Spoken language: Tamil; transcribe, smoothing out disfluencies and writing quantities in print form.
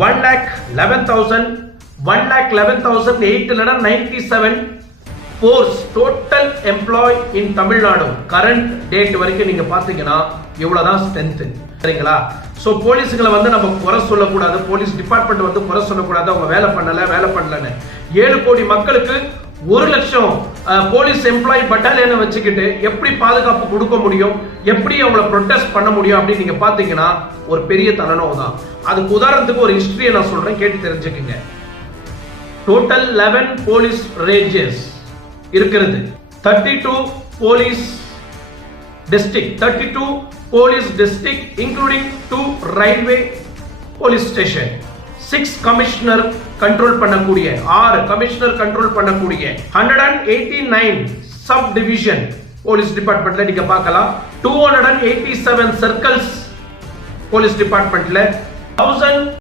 1,11,000 1,11,897 force total employee in Tamil Nadu current date வரைக்கும் நீங்க பாத்தீங்கன்னா இவ்வளவுதான் ஸ்ட்ரென்த். சரிங்களா? சோ போலீஸ்களை வந்து நம்ம குறை சொல்லக்கூடாது, போலீஸ் டிபார்ட்மெண்ட் வந்து குறை சொல்லக்கூடாது, அவங்க வேலை பண்ணலன்னு. 7 கோடி மக்களுக்கு 1 லட்சம் போலீஸ் எம்ப்ளாயி பட்டாலியனை வச்சுக்கிட்டு எப்படி பாதுகாப்பு கொடுக்க முடியும், எப்படி அவங்கள ப்ரொடெஸ்ட் பண்ண முடியும் அப்படின்னு நீங்க பாத்தீங்கன்னா ஒரு பெரிய தலனோ தான். அதுக்கு உதாரணத்துக்கு ஒரு ஹிஸ்டரியை நான் சொல்றேன், கேட்டு தெரிஞ்சுக்கங்க. டோட்டல் 11 போலீஸ் ரேஞ்சஸ் இருக்கிறது, 32 police district including 2 railway police station, 6 commissioner control பண்ணக்கூடிய 6 கமிஷனர் கண்ட்ரோல் பண்ணக்கூடிய 189 சப் டிவிஷன் போலீஸ் டிபார்ட்மெண்ட்ல நீங்க பார்க்கலாம். 287 சர்க்கிள்ஸ் போலீஸ் டிபார்ட்மெண்ட்ல 1000